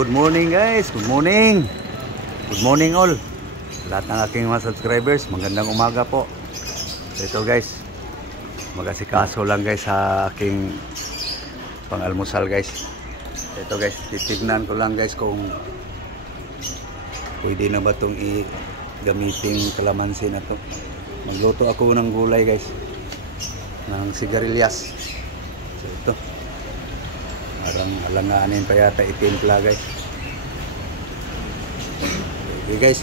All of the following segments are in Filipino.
Good morning guys, good morning. Good morning all. Lahat ng aking mga subscribers, magandang umaga po. So ito guys, magasikaso lang guys sa aking pang-almusal guys. Ito guys, titignan ko lang guys kung pwede na ba itong i-gamitin kalamansi na to. Magluto ako ng gulay guys, ng sigarilyas. So ito, parang alanganin pa yata itimpla guys. Okay guys,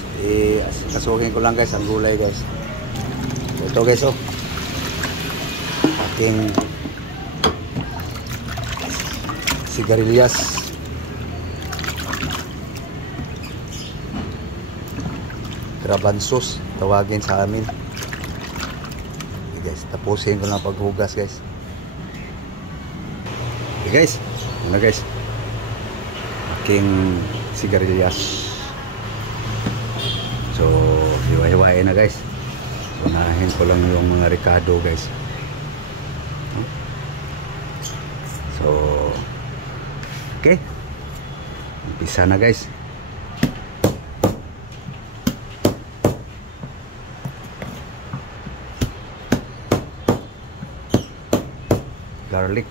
kasuhin ko lang guys ang gulay guys. Ito guys, oh, aking sigarilyas. Grabansos tawagin sa amin. Okay guys, tapusin ko lang paghugas guys. Okay guys, ano guys, aking sigarilyas. So hiwa-hiwain na guys. Unahin ko lang yung mga ricado guys. So okay, umpisa na guys. Garlic,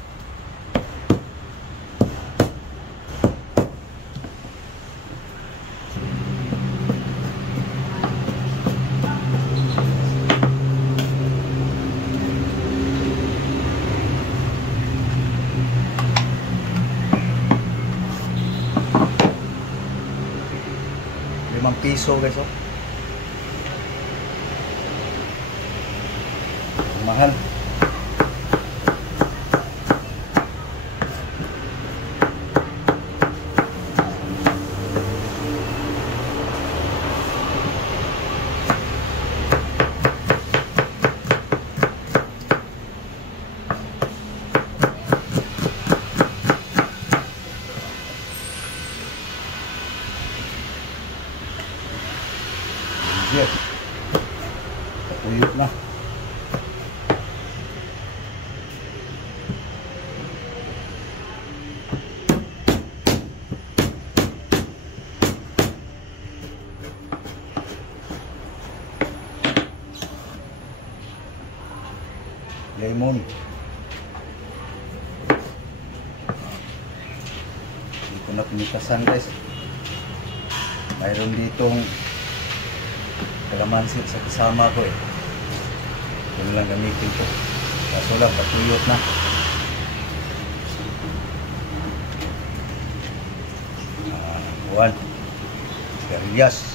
₱5 guys, oh. Mahal. Yes. Tuyok na. Lemon. Hindi ko na pinitasan guys. Mayroon ditong kalamansi sa kasama ko eh. Yun lang gamitin ko. Kaso lang, patuyot na. Buwan. Sigarilyas.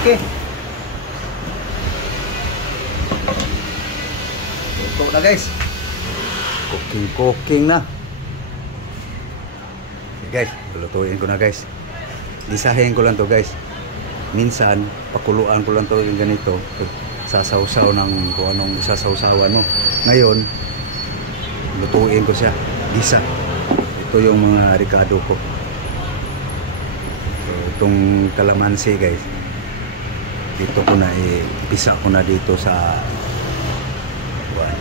Okay. Luto na guys. Cooking na. Okay guys, lutuin ko na guys. Isahin ko lang to guys. Minsan, pakuluan ko lang to yung ganito. Sasawsaw ng kung anong isasawsawan mo. Ngayon, lutuin ko siya. Gisa. Ito yung mga ricado ko. So, itong kalamansi guys, dito ko na ipisa ko na dito sa buwan.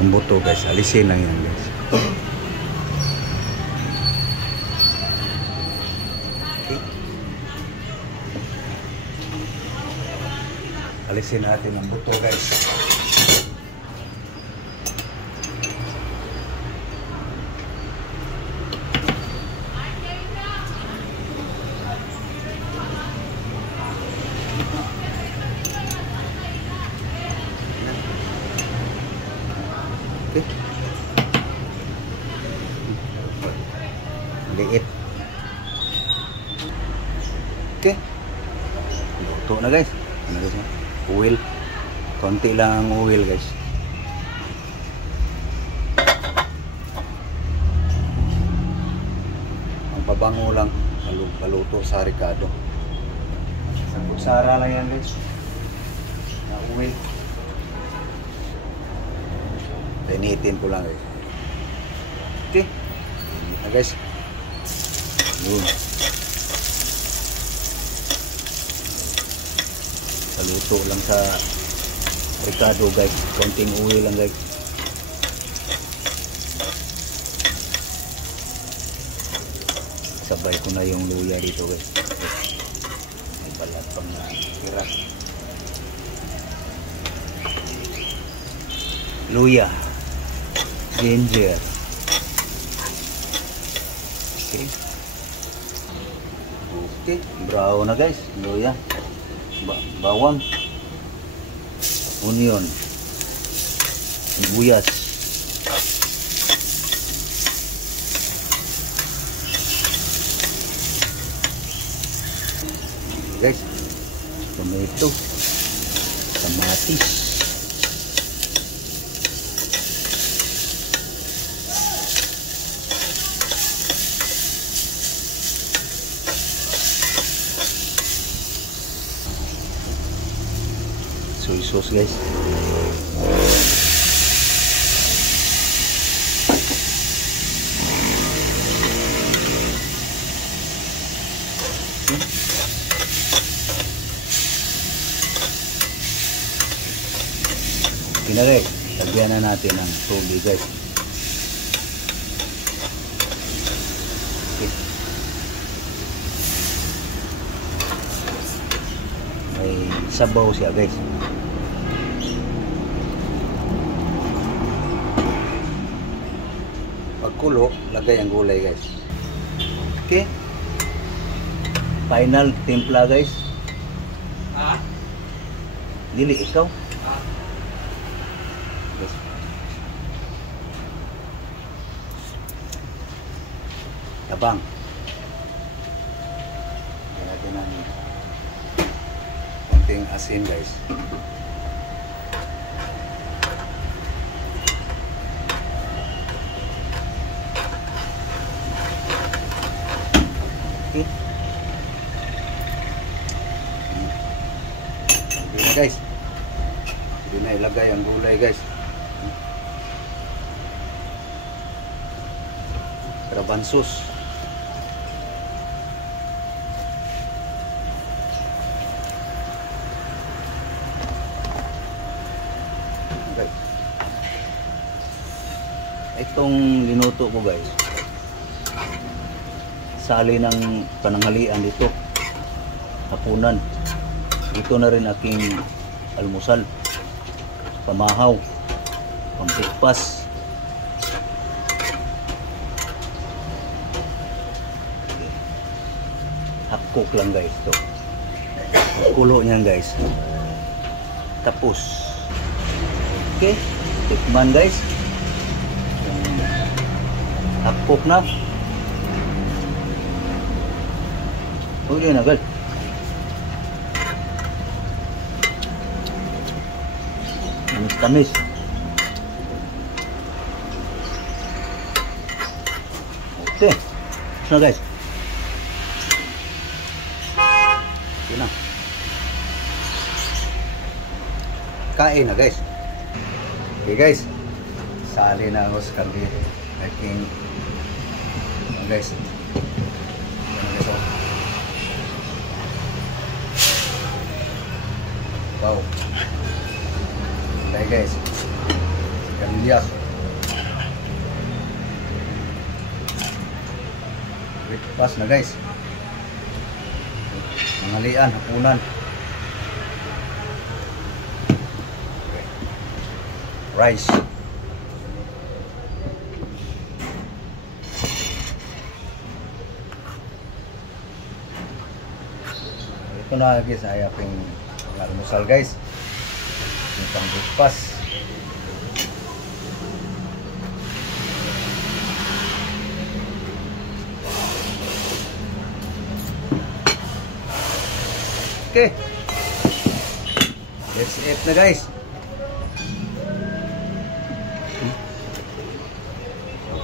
Ang buto guys, alisin lang yan guys. Okay. Alisin natin ang buto guys. Okay. Liit. Okay. Luto na guys. Ano guys? Oil. Konti lang ang oil guys. Ang pabango lang. Paluto sa ricado. Isang kutsara lang yan guys. Na oil. Pinitin ko lang guys. Okay. Init na guys. Yun. Paluto lang sa ricado guys. Konting oil lang guys. Sabay ko na yung luya dito guys. May balat pang tira. Luya. Ginger. Okay. Okay. Brown na guys. Luya. Bawang. Onion. Sibuyas. Guys, tomato, kamatis, soy sauce guys. Kinare, lagyan na natin ng tubig guys. Okay. May sabaw siya guys. Pagkulo, lagay ang gulay guys. Okay. Final timpla guys. Ha? Dili ikaw. Tabang. Lagyan natin ng konting asin guys. Okay. Okay na guys. Hindi na ilagay ang gulay guys. Trabansos. Okay. Itong linuto ko guys, sali ng pananghalian dito, hapunan. Ito na rin aking almusal, pamahaw, pampikpas. Half-cook lang guys to. Kulo niyan guys. Tapos. Okay, tikman guys. Half-cook na. Okay na guys. Tamis. Okay. So guys. Yun na. Kain na guys. Okay guys. Sali na ako sa kabi. Aking guys. Wow. Okay guys. Kamilya. Breakfast na guys. Manghalian, hapunan. Okay. Rice. Ito na guys ay aking almusal guys. Yung pang breakfast. Okay. Let's eat na guys.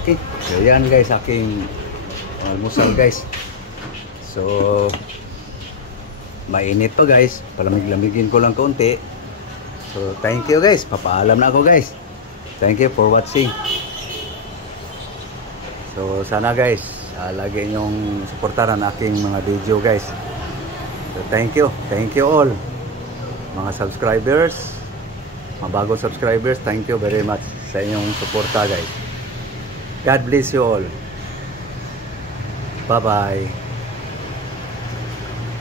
Okay, so yan guys, aking almusal guys. So mainit pa guys, palamig-lamigin ko lang konti. So thank you guys, papaalam na ako guys. Thank you for watching. So sana guys, lagi nyong suportahan aking mga video guys. So thank you all mga subscribers, mga bagong subscribers. Thank you very much sa inyong suporta guys. God bless you all. Bye bye.